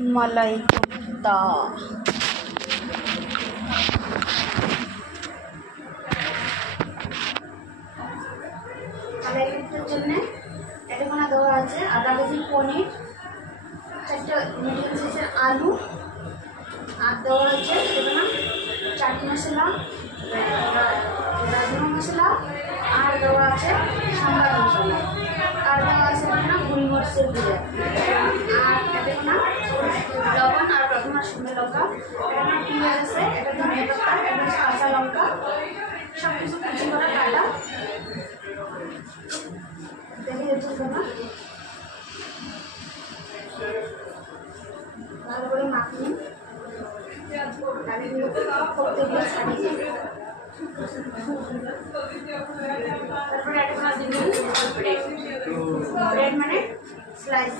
मलाई कोफ्ता मलाई कोफ्तार জন্য এতখানা দেওয়া আছে আধা কেজি পনির, 4টা মিডিয়াম সাইজের আলু, আর দেওয়া আছে এখানে চাট মশলা, রাজমা মশলা, আর দেওয়া আছে সাম্বার মশলা, আর দেওয়া আছে এখানে গোলমরিচের গুঁড়ো, আর এখানে লবণ আর প্রথমে শুকনো লঙ্কা, এখানে পেঁয়াজ আছে, এটা ধনিয়া পাতা, এটা কাঁচা লঙ্কা, সব কিছু কুচি করা কাটা দেখে যাচ্ছে না। ভালো করে মাখিয়ে করতে গিয়ে ছাড়িয়ে তারপরে একটা ব্রেড মানে স্লাইস